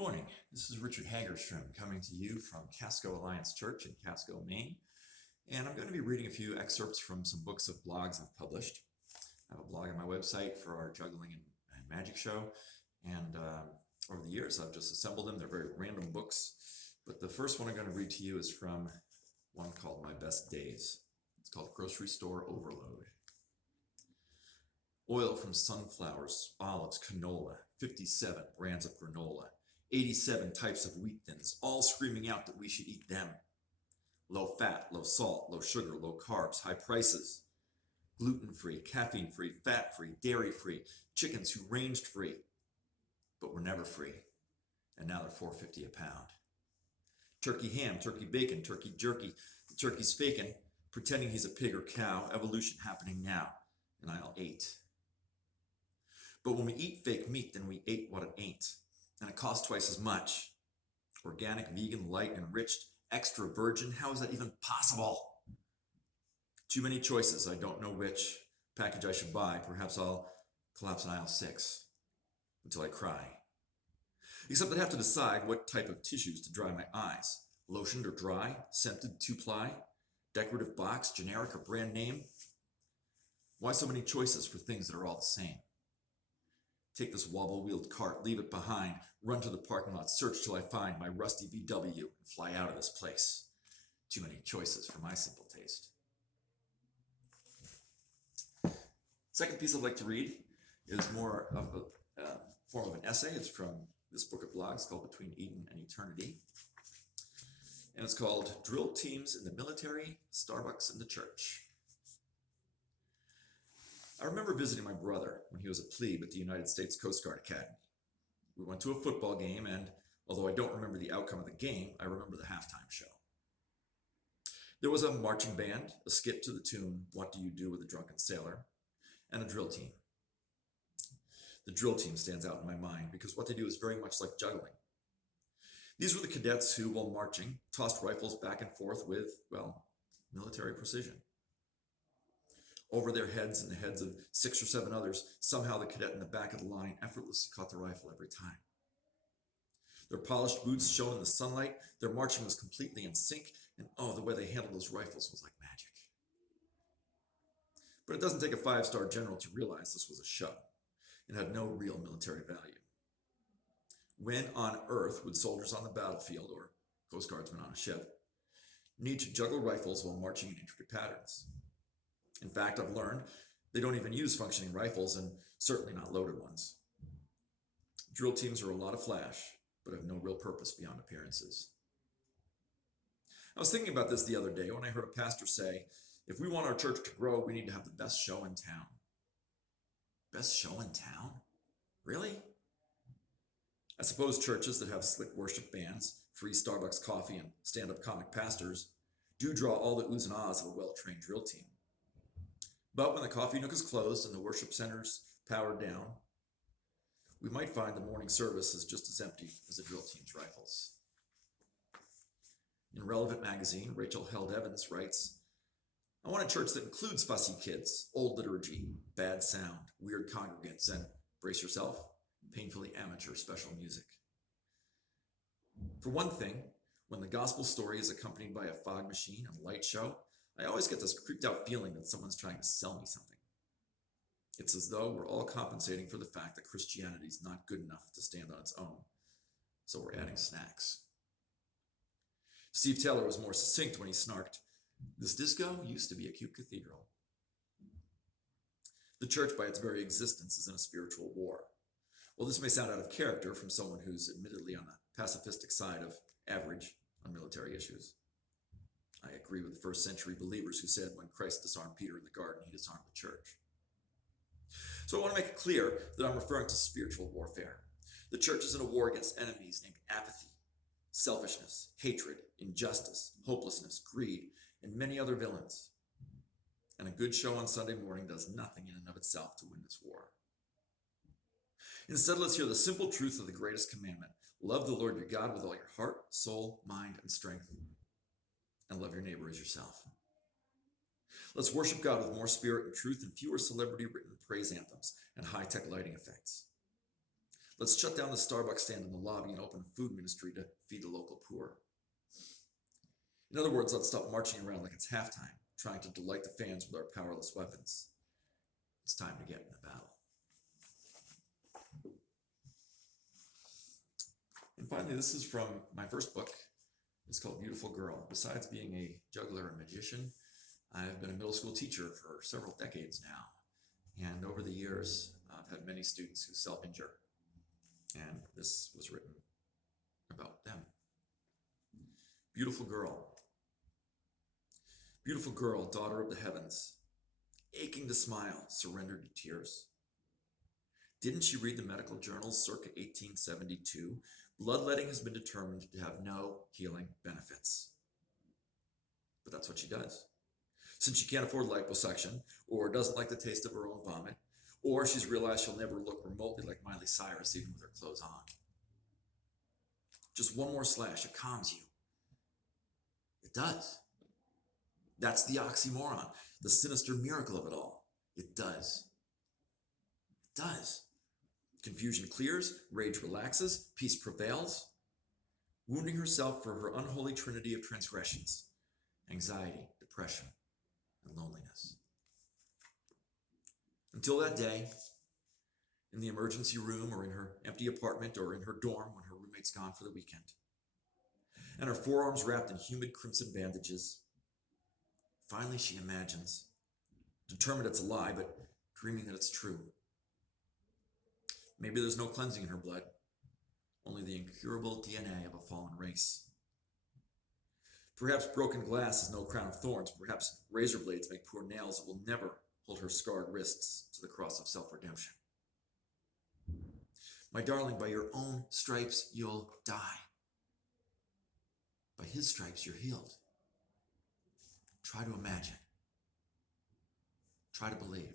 morning. This is Richard Hagerstrom coming to you from Casco Alliance Church in Casco, Maine. And I'm going to be reading a few excerpts from some books of blogs I've published. I have a blog on my website for our juggling and magic show. And over the years, I've just assembled them. They're very random books. But the first one I'm going to read to you is from one called My Best Days. It's called Grocery Store Overload. Oil from sunflowers, olives, canola, 57 brands of granola, 87 types of wheat thins, all screaming out that we should eat them. Low fat, low salt, low sugar, low carbs, high prices. Gluten-free, caffeine-free, fat-free, dairy-free, chickens who ranged free, but were never free. And now they're $4.50 a pound. Turkey ham, turkey bacon, turkey jerky. The turkey's faking, pretending he's a pig or cow. Evolution happening now in aisle 8. But when we eat fake meat, then we ate what it ain't. And it costs twice as much. Organic, vegan, light, enriched, extra virgin. How is that even possible? Too many choices. I don't know which package I should buy. Perhaps I'll collapse in aisle 6 until I cry. Except I'd have to decide what type of tissues to dry my eyes. Lotioned or dry, scented, 2-ply, decorative box, generic or brand name. Why so many choices for things that are all the same? Take this wobble-wheeled cart, leave it behind, run to the parking lot, search till I find my rusty VW, and fly out of this place. Too many choices for my simple taste. Second piece I'd like to read is more of a form of an essay. It's from this book of blogs called Between Eden and Eternity. And it's called Drill Teams in the Military, Starbucks in the Church. I remember visiting my brother when he was a plebe at the United States Coast Guard Academy. We went to a football game, and although I don't remember the outcome of the game, I remember the halftime show. There was a marching band, a skit to the tune, What Do You Do with a Drunken Sailor, and a drill team. The drill team stands out in my mind because what they do is very much like juggling. These were the cadets who, while marching, tossed rifles back and forth with, well, military precision. Over their heads and the heads of 6 or 7 others, somehow the cadet in the back of the line effortlessly caught the rifle every time. Their polished boots shone in the sunlight, their marching was completely in sync, and oh, the way they handled those rifles was like magic. But it doesn't take a 5-star general to realize this was a show. It had no real military value. When on earth would soldiers on the battlefield, or Coast Guardsmen on a ship, need to juggle rifles while marching in intricate patterns? In fact, I've learned they don't even use functioning rifles, and certainly not loaded ones. Drill teams are a lot of flash, but have no real purpose beyond appearances. I was thinking about this the other day when I heard a pastor say, if we want our church to grow, we need to have the best show in town. Best show in town? Really? I suppose churches that have slick worship bands, free Starbucks coffee, and stand-up comic pastors do draw all the oohs and ahs of a well-trained drill team. But when the coffee nook is closed and the worship center's powered down, we might find the morning service is just as empty as the drill team's rifles. In Relevant magazine, Rachel Held Evans writes, I want a church that includes fussy kids, old liturgy, bad sound, weird congregants, and, brace yourself, painfully amateur special music. For one thing, when the gospel story is accompanied by a fog machine and light show, I always get this creeped out feeling that someone's trying to sell me something. It's as though we're all compensating for the fact that Christianity is not good enough to stand on its own, so we're adding snacks. Steve Taylor was more succinct when he snarked, this disco used to be a cute cathedral. The church, by its very existence, is in a spiritual war. Well, this may sound out of character from someone who's admittedly on the pacifistic side of average on military issues. I agree with the first century believers who said when Christ disarmed Peter in the garden, he disarmed the church. So I want to make it clear that I'm referring to spiritual warfare. The church is in a war against enemies named apathy, selfishness, hatred, injustice, hopelessness, greed, and many other villains. And a good show on Sunday morning does nothing in and of itself to win this war. Instead, let's hear the simple truth of the greatest commandment. Love the Lord your God with all your heart, soul, mind, and strength. And love your neighbor as yourself. Let's worship God with more spirit and truth and fewer celebrity-written praise anthems and high-tech lighting effects. Let's shut down the Starbucks stand in the lobby and open a food ministry to feed the local poor. In other words, let's stop marching around like it's halftime, trying to delight the fans with our powerless weapons. It's time to get in the battle. And finally, this is from my first book. It's called Beautiful Girl. Besides being a juggler and magician, I've been a middle school teacher for several decades now. And over the years, I've had many students who self-injure. And this was written about them. Beautiful girl. Beautiful girl, daughter of the heavens, aching to smile, surrendered to tears. Didn't she read the medical journals circa 1872? Bloodletting has been determined to have no healing benefits. But that's what she does. Since she can't afford liposuction, or doesn't like the taste of her own vomit, or she's realized she'll never look remotely like Miley Cyrus even with her clothes on. Just one more slash, it calms you. It does. That's the oxymoron, the sinister miracle of it all. It does. It does. Confusion clears, rage relaxes, peace prevails, wounding herself for her unholy trinity of transgressions, anxiety, depression, and loneliness. Until that day, in the emergency room or in her empty apartment or in her dorm when her roommate's gone for the weekend, and her forearms wrapped in humid crimson bandages, finally she imagines, determined it's a lie, but dreaming that it's true. Maybe there's no cleansing in her blood, only the incurable DNA of a fallen race. Perhaps broken glass is no crown of thorns. Perhaps razor blades make poor nails that will never hold her scarred wrists to the cross of self-redemption. My darling, by your own stripes you'll die. By his stripes you're healed. Try to imagine. Try to believe.